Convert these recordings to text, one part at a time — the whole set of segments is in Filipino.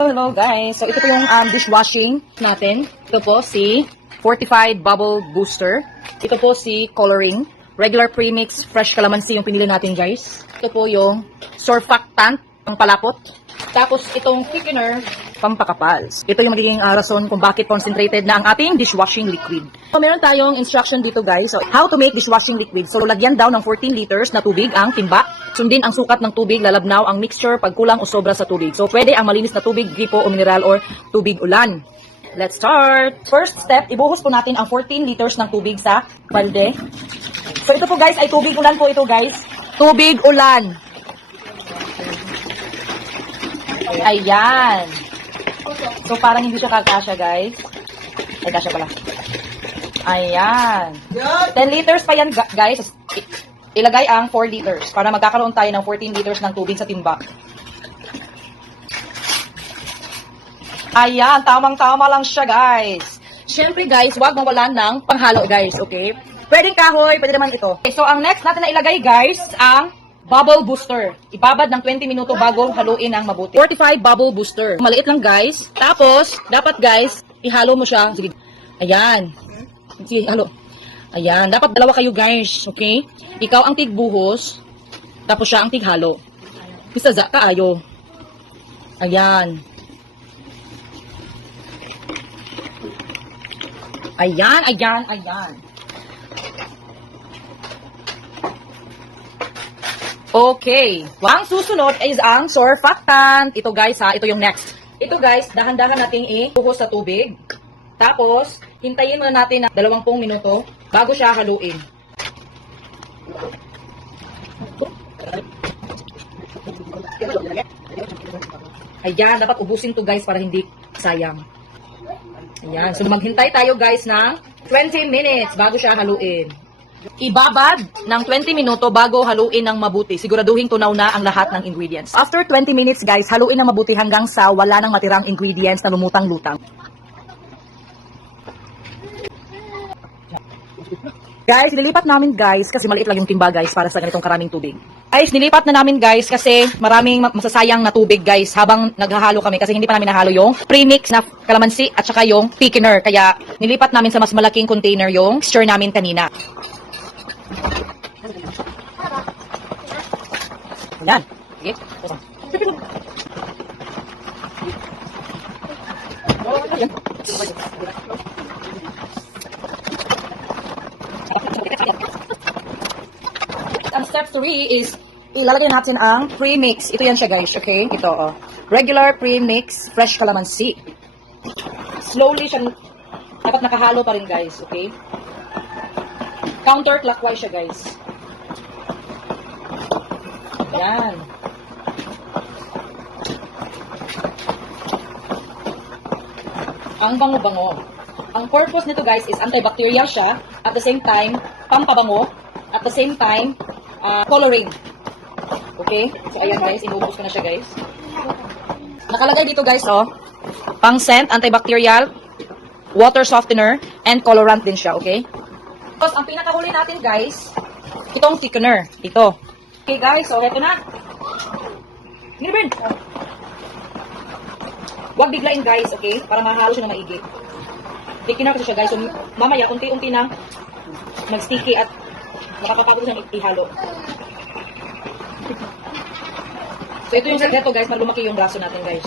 Hello guys, so ito po yung dishwashing natin. Ito po si Fortified Bubble Booster. Ito po si Coloring. Regular premix fresh calamansi yung pinili natin guys. Ito po yung surfactant, pang palapot. Tapos itong thickener, pampakapal. Ito yung magiging rason kung bakit concentrated na ang ating dishwashing liquid. So meron tayong instruction dito guys. So how to make dishwashing liquid. So lagyan daw ng 14 liters na tubig ang timba. Sundin ang sukat ng tubig, lalabnaw ang mixture pag kulang o sobra sa tubig. So pwede ang malinis na tubig, gripo o mineral or tubig ulan. Let's start! First step, ibuhos po natin ang 14 liters ng tubig sa balde. So ito po guys ay tubig ulan po ito guys. Tubig ulan. Ayan. So parang hindi siya kakasya guys. Ay kasya pala. Ayan. 10 liters pa yan guys. Ilagay ang 4 liters para magkakaroon tayo ng 14 liters ng tubig sa timba. Ayan, tamang-tama lang siya guys. Siyempre guys, huwag mawalan ng panghalo guys, okay? Pwedeng kahoy, pwede naman ito. Okay, so ang next natin na ilagay guys, ang bubble booster. Ibabad ng 20 minuto bago haluin ng mabuti. 45 bubble booster. Maliit lang guys. Tapos, dapat guys, ihalo mo siya. Sige. Ayan. Sige, halo. Ayan, dapat dalawa kayo guys, okay? Ikaw ang tigbuhos, tapos siya ang tighalo. Bisa za kaayo. Ayan. Ayan, ayan, ayan. Okay. Ang susunod is ang surfactant. Ito guys ha, ito yung next. Ito guys, dahan-dahan nating ibuhos sa tubig. Tapos, hintayin muna natin ng 20 minuto bago siya haluin. Ayan, dapat ubusin to guys para hindi sayang. Ayan, so maghintay tayo guys ng 20 minutes bago siya haluin. Ibabad ng 20 minuto bago haluin ng mabuti. Siguraduhin tunaw na ang lahat ng ingredients. After 20 minutes guys, haluin ng mabuti hanggang sa wala nang matirang ingredients na lumutang-lutang. Guys, nilipat namin guys kasi maliit lang yung timba guys para sa ganitong karaming tubig. Guys, nilipat na namin guys kasi maraming masasayang na tubig guys habang naghahalo kami kasi hindi pa namin nahalo yung premix na calamansi at saka yung thickener. Kaya nilipat namin sa mas malaking container yung stir namin kanina. Ayan. Sige. Ang step 3 is ilalagay natin ang premix. Ito yan siya guys, okay? Ito oh. Regular premix fresh calamansi. Slowly siya dapat nakahalo pa rin guys, okay? Counterclockwise siya guys. Yan. Ang bango-bango. Ang purpose nito guys is antibacterial siya. At the same time, pampabango. At the same time, coloring. Okay? So ayan guys, inubos ko na siya guys. Nakalagay dito guys oh. Pang scent, antibacterial, water softener, and colorant din siya, okay? Tapos ang pinakahuli natin guys, itong thickener. Ito. Okay guys, so eto na. Niribin! Huwag biglain guys, okay? Para mahalo siya na maigi. Thickener kasi siya guys. So mamaya, unti-unti nang mag-sticky at makapapagod siyang ihalo. So ito yung sekreto guys, para lumaki yung braso natin guys.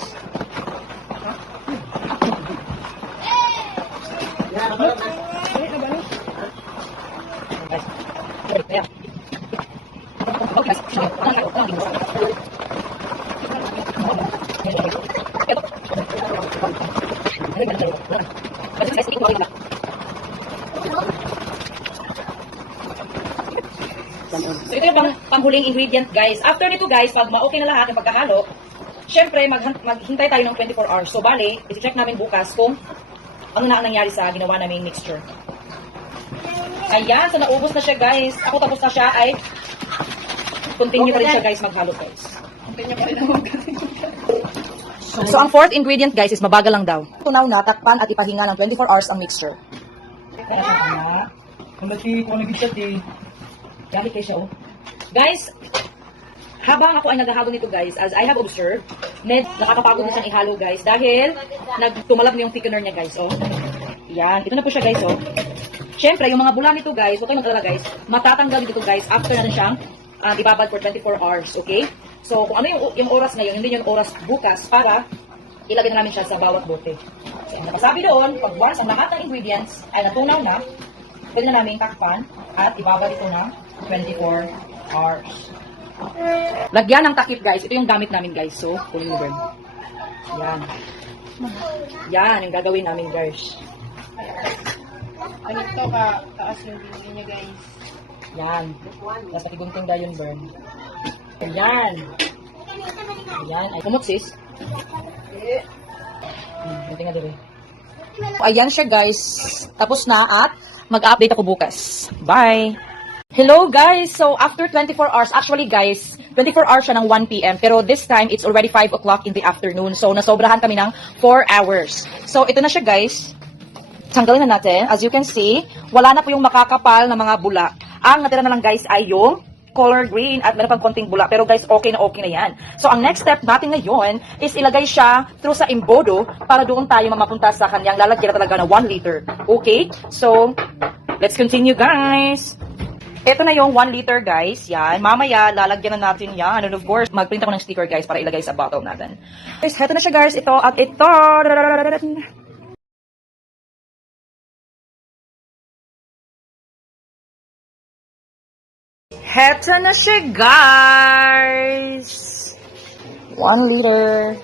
So ito yung panghuling ingredient guys. After nito guys, pag ma-okay na lahat ng pagkahalo, syempre maghintay tayo ng 24 hours. So bali, i-check namin bukas kung ano na ang nangyari sa ginawa naming mixture. Ayan, so naubos na siya guys. Ako tapos na siya ay continue pa rin siya guys maghalo guys. Continue pa rin ako So ang fourth ingredient guys is mabagal lang daw. Tunaw na, takpan at ipahinga ng 24 hours ang mixture. Kaya siya kanya. Kung nagkikita eh. Gamit kayo siya oh. Guys, Habang ako ay naghahalo nito guys, as I have observed, nakakapagod din siyang ihalo guys dahil nagtumalab na yung thickener niya guys. Oh. Yan, ito na po siya guys. Oh. Siyempre, yung mga bula nito guys, huwag kayong mag-alala guys, matatanggal dito guys after natin siyang ibabad for 24 hours. Okay? So, kung ano yung oras ngayon, hindi yung oras bukas para ilagay na namin siya sa bawat bote. So, ang napasabi doon, pag once ang lahat ng ingredients ay natunaw na, pwede na namin takpan at ibabad ito na 24 hours. Lagyan ng takip guys. Ito yung gamit namin guys. So, kunin mo burn. Yan. Yan yung gagawin namin guys. Ano to ka? Taas yung binili niya guys. Yan. Tapos patigunting da yun burn. Yan. Yan. Ay, kumot sis. Gunting nga dito. Ayan siya guys. Tapos na at mag-update ako bukas. Bye! Hello guys! So, after 24 hours, actually guys, 24 hours siya ng 1 p.m. Pero this time, it's already 5 o'clock in the afternoon. So, nasobrahan kami ng 4 hours. So, ito na siya guys. Tanggalin na natin. As you can see, wala na po yung makakapal na mga bula. Ang natira na lang guys ay yung color green at meron pang konting bula. Pero guys, okay na yan. So, ang next step natin ngayon is ilagay siya through sa imbodo para doon tayo mamapunta sa kanyang lalagyan na talaga na 1 liter. Okay? So, let's continue guys! Ito na yung 1 liter guys. Yan. Mamaya, lalagyan na natin yan. And of course, mag-print ako ng sticker guys para ilagay sa bottle natin. Guys, ito na siya guys. Ito at ito. Ito na siya guys. 1 liter.